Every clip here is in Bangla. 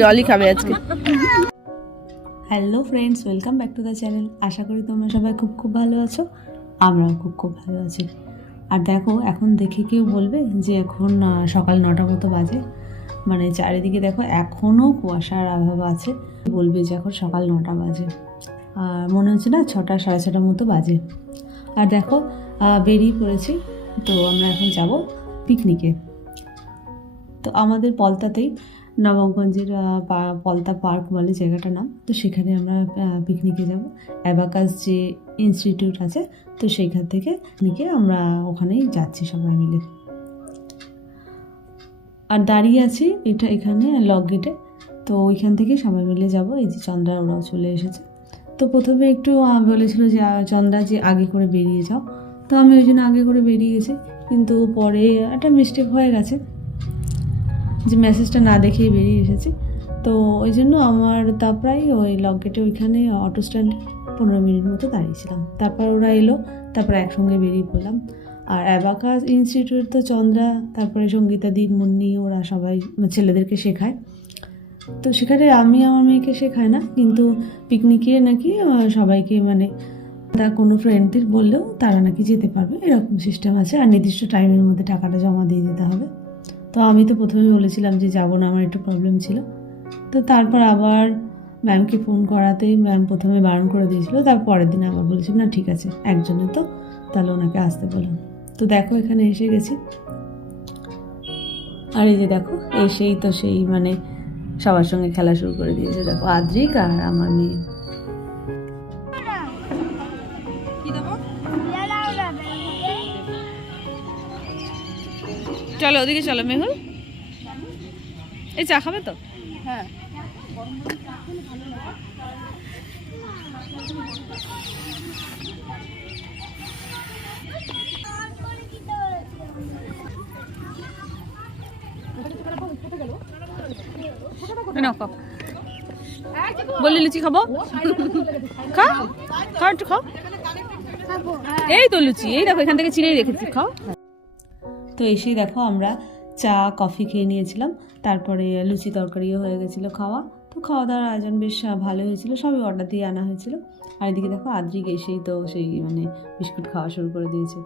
জলই খাবে আজকে। Hello friends, welcome back to the channel. আশা করি তোমরা সবাই খুব ভালো আছো। আমরাও খুব ভালো আছি। আর দেখো, এখন দেখে কেউ বলবে যে এখন সকাল 9টা মতো বাজে, মানে চারিদিকে দেখো এখনও কুয়াশার আবহাওয়া আছে। বলবে যে এখন সকাল 9টা বাজে, আর মনে হচ্ছে না 6টা সাড়ে 6টার মতো বাজে। আর দেখো বেরিয়ে পড়েছি। তো আমরা এখন যাব পিকনিকে। তো আমাদের পলতাতেই, নবাবগঞ্জের পলতা পার্ক বলে জায়গাটার নাম। তো সেখানে আমরা পিকনিকে যাব। অ্যাবাকাস যে ইনস্টিটিউট আছে, তো সেইখান থেকে পিকনিকে আমরা ওখানেই যাচ্ছি সবাই মিলে। আর দাঁড়িয়ে আছি এখানে লক গেটে। তো ওইখান থেকে সবাই মিলে যাব। এই যে চন্দ্রা, ওরাও চলে এসেছে। তো প্রথমে একটু বলেছিল যে চন্দ্রা যে আগে করে বেরিয়ে যাও, তো আমি ওই জন্য আগে করে বেরিয়ে গেছি। কিন্তু পরে একটা মিস্টেক হয়ে গেছে যে মেসেজটা না দেখেই বেরিয়ে এসেছি। তো ওই জন্য আমার তা প্রায় ওই লক গেটে ওইখানে অটো স্ট্যান্ডে 15 মিনিট মতো দাঁড়িয়েছিলাম। তারপর ওরা এলো, তারপর একসঙ্গে বেরিয়ে পড়লাম। আর অ্যাবাকাস ইনস্টিটিউট তো চন্দ্রা, তারপরে সঙ্গীতা দি, মুন্নি, ওরা সবাই ছেলেদেরকে শেখায়। তো সেখানে আমি আমার মেয়েকে শেখাই না, কিন্তু পিকনিকে নাকি সবাইকে, মানে তার কোনো ফ্রেন্ডদের বললেও তারা নাকি যেতে পারবে, এরকম সিস্টেম আছে। আর নির্দিষ্ট টাইমের মধ্যে টাকাটা জমা দিয়ে দিতে হবে। তো আমি তো প্রথমেই বলেছিলাম যে যাবো না, আমার একটু প্রবলেম ছিল। তো তারপর আবার ম্যামকে ফোন করাতেই ম্যাম প্রথমে বারণ করে দিয়েছিল। তার পরের দিন আবার বলেছিল না ঠিক আছে, একজনে তো, তাহলে ওনাকে আসতে বললাম। তো দেখো এখানে এসে গেছি। আর এই যে দেখো এসেই তো সেই মানে সবার সঙ্গে খেলা শুরু করে দিয়েছে। দেখো আদ্রিক আর আমার মেয়ে। চলো ওদিকে চলো মেহুল। এই চা খাবে তো? হ্যাঁ। বললি লুচি খাবো, খাও খাও একটু খাও। এই তো লুচি, এই দেখো এখান থেকে চিনেই রেখেছি, খাও। তো এসেই দেখো আমরা চা কফি খেয়ে নিয়েছিলাম। তারপরে লুচি তরকারিও হয়ে গেছিলো খাওয়া। তো খাওয়া দাওয়ার আয়োজন বেশ ভালো হয়েছিল, সবই অর্ডার দিয়ে আনা হয়েছিল। আর এদিকে দেখো আদ্রিক এসেই তো সেই মানে বিস্কুট খাওয়া শুরু করে দিয়েছে।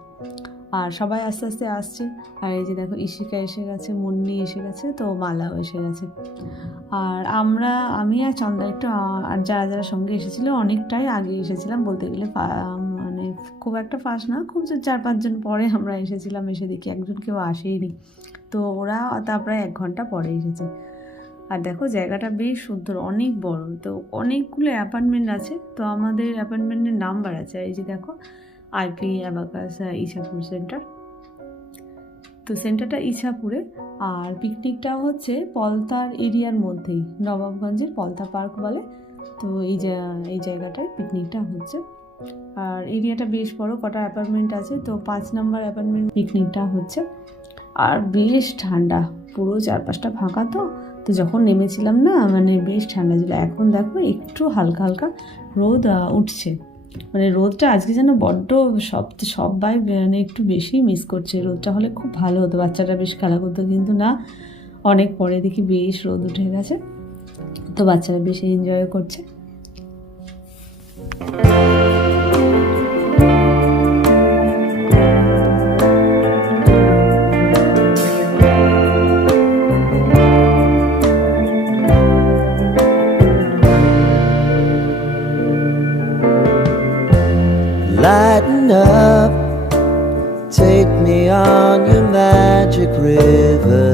আর সবাই আস্তে আস্তে আসছে। আর এই যে দেখো ইশিকা এসে গেছে, মুন্নি এসে গেছে, তো মালাও এসে গেছে। আর আমি আর চন্দ্রা একটু, আর যারা যারা সঙ্গে এসেছিলো অনেকটাই আগে এসেছিলাম, বলতে গেলে মানে খুব একটা ফাস্ট না, খুব 4-5 জন পরে আমরা এসেছিলাম। এসে দেখি একজন কেউ আসেইনি। তো ওরা তা প্রায় 1 ঘন্টা পরে এসেছে। আর দেখো জায়গাটা বেশ সুন্দর, অনেক বড়। তো অনেকগুলো অ্যাপার্টমেন্ট আছে। তো আমাদের অ্যাপার্টমেন্টের নাম্বার আছে। এই যে দেখো আইপি অ্যাবাকাস ইছাপুর সেন্টার। তো সেন্টারটা ইছাপুরে। আর পিকনিকটা হচ্ছে পলতার এরিয়ার মধ্যেই, নবাবগঞ্জের পলতা পার্ক বলে। তো এই জায়গাটায় পিকনিকটা হচ্ছে। আর এরিয়াটা বেশ বড়, কটা অ্যাপার্টমেন্ট আছে। তো 5 নম্বর অ্যাপার্টমেন্ট পিকনিকটা হচ্ছে। আর বেশ ঠান্ডা, পুরো চারপাশটা ফাঁকা। তো যখন নেমেছিলাম না, মানে বেশ ঠান্ডা ছিল। এখন দেখো একটু হালকা হালকা রোদ উঠছে। মানে রোদটা আজকে যেন বড্ড সবাই মানে একটু বেশি মিস করছে। রোদটা হলে খুব ভালো হতো, বাচ্চাটা বেশ খেলা করতো, কিন্তু না, অনেক পরে দেখি বেশ রোদ উঠে গেছে। তো বাচ্চারা বেশ এনজয় করছে। Lighten up, take me on your magic river.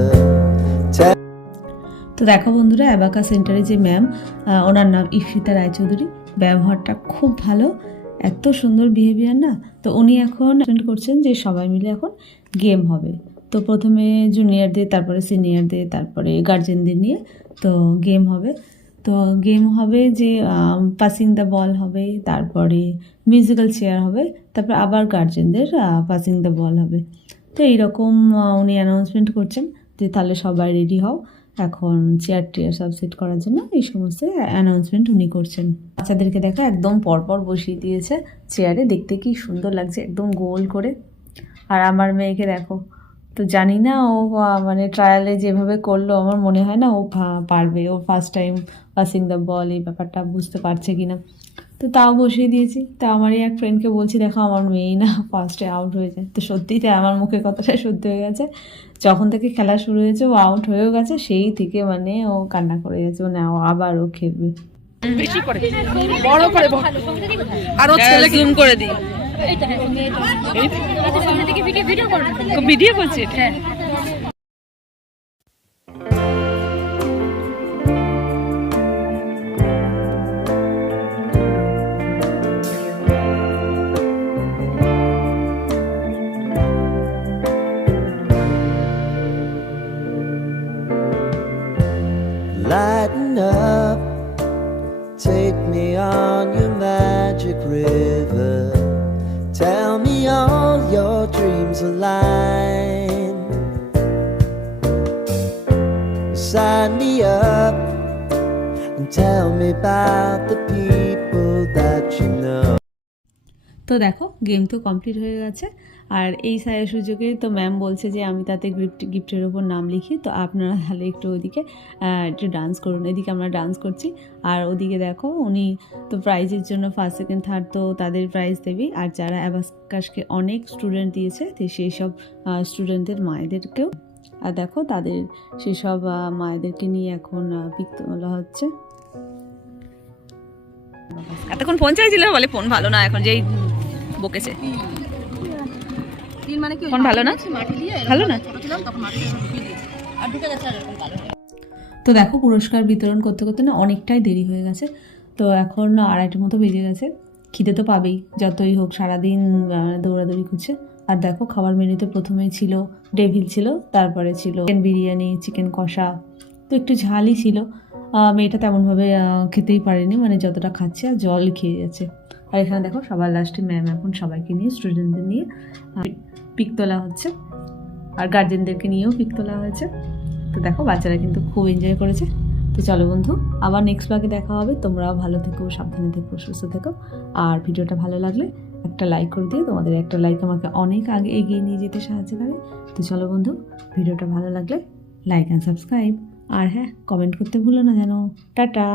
তো দেখো বন্ধুরা, অ্যাবাকাস সেন্টারে যে ম্যাম, ওনার নাম ইফিতা রায়চৌধুরী, ব্যবহারটা খুব ভালো, এত সুন্দর বিহেভিয়ার না। তো উনি এখন অ্যাটেন্ড করছেন যে সবাই মিলে এখন গেম হবে। তো প্রথমে জুনিয়রদের, তারপরে সিনিয়রদের, তারপরে গার্জেনদের নিয়ে তো গেম হবে। তো গেম হবে যে পাসিং দ্য বল হবে, তারপরে মিউজিক্যাল চেয়ার হবে, তারপর আবার গার্জেনদের পাসিং দ্য বল হবে। তো এইরকম উনি অ্যানাউন্সমেন্ট করছেন যে তাহলে সবাই রেডি হও, এখন চেয়ার টেয়ার সব সেট করার জন্য এই সমস্ত অ্যানাউন্সমেন্ট উনি করছেন। বাচ্চাদেরকে দেখো একদম পরপর বসিয়ে দিয়েছে চেয়ারে, দেখতে কি সুন্দর লাগছে, একদম গোল করে। আর আমার মেয়েকে দেখো, তো জানি না ও মানে ট্রায়ালে যেভাবে করলো আমার মনে হয় না ও পারবে, ও first time passing the ball এই ব্যাপারটা বুঝতে পারছে কিনা। তো তাও বসিয়ে দিয়েছি। তা আমারই এক ফ্রেন্ডকে বলছি, দেখো আমার মেয়েই না ফার্স্টে আউট হয়ে যায়। তো সত্যিই তাই, আমার মুখের কথাটা সত্যি হয়ে গেছে। যখন থেকে খেলা শুরু হয়েছে ও আউট হয়েও গেছে, সেই থেকে মানে ও কান্না করে গেছে, মানে আবার ও খেলবে। বেশি করে বড় করে আরো ছেলে জুম করে দিই। ভিডিও করছি। হ্যাঁ Lighten up, take me on your magic river. Tell me all your dreams align. Sign me up and tell me about the people that you know. তো দেখো গেম তো কমপ্লিট হয়ে গেছে। আর এই সুযোগে তো ম্যাম বলছে যে আমি তাতে গিফটের ওপর নাম লিখি, তো আপনারা তাহলে একটু ওইদিকে একটু ডান্স করুন। এদিকে আমরা ডান্স করছি আর ওদিকে দেখো উনি তো প্রাইজের জন্য ফার্স্ট সেকেন্ড থার্ড তো তাদের প্রাইজ দেবেই। আর যারা অ্যাবাকাসকে অনেক স্টুডেন্ট দিয়েছে তো সেই সব স্টুডেন্টের মায়েদেরকেও, আর দেখো তাদের সেই সব মায়েদেরকে নিয়ে এখন পিক তোলা হচ্ছে। এতক্ষণ ফোন চাইছিল, বলে ফোন ভালো না এখন, যেই বকেছে ফোন ভালো না, ভালো না। তো দেখো পুরস্কার বিতরণ করতে করতে না অনেকটাই দেরি হয়ে গেছে। তো এখন 2:30 মতো বেজে গেছে। খিদে তো পাবেই যতই হোক, সারাদিন দৌড়াদৌড়ি করছে। আর দেখো খাবার মেনুতে প্রথমেই ছিল ডেভিল ছিল, তারপরে ছিল চিকেন বিরিয়ানি, চিকেন কষা, তো একটু ঝালই ছিল। মেয়েটা তেমনভাবে খেতেই পারেনি, মানে যতটা খাচ্ছে আর জল খেয়ে যাচ্ছে। আর এখানে দেখো সবার লাস্টে ম্যাম এখন সবাইকে নিয়ে স্টুডেন্টদের নিয়ে পিক তোলা হচ্ছে, আর গার্জেনদেরকে নিয়েও পিক তোলা হয়েছে। তো দেখো বাচ্চারা কিন্তু খুব এনজয় করেছে। তো চলো বন্ধু, আবার নেক্সট ব্লগে দেখা হবে। তোমরাও ভালো থেকো, সাবধানে থেকো, সুস্থ থেকো। আর ভিডিওটা ভালো লাগলে একটা লাইক করে দিও, তোমাদের একটা লাইক আমাকে অনেক আগে এগিয়ে নিয়ে যেতে সাহায্য করে। তো চলো বন্ধু, ভিডিওটা ভালো লাগলে লাইক অ্যান্ড সাবস্ক্রাইব, আর হ্যাঁ কমেন্ট করতে ভুলো না যেন। টাটা।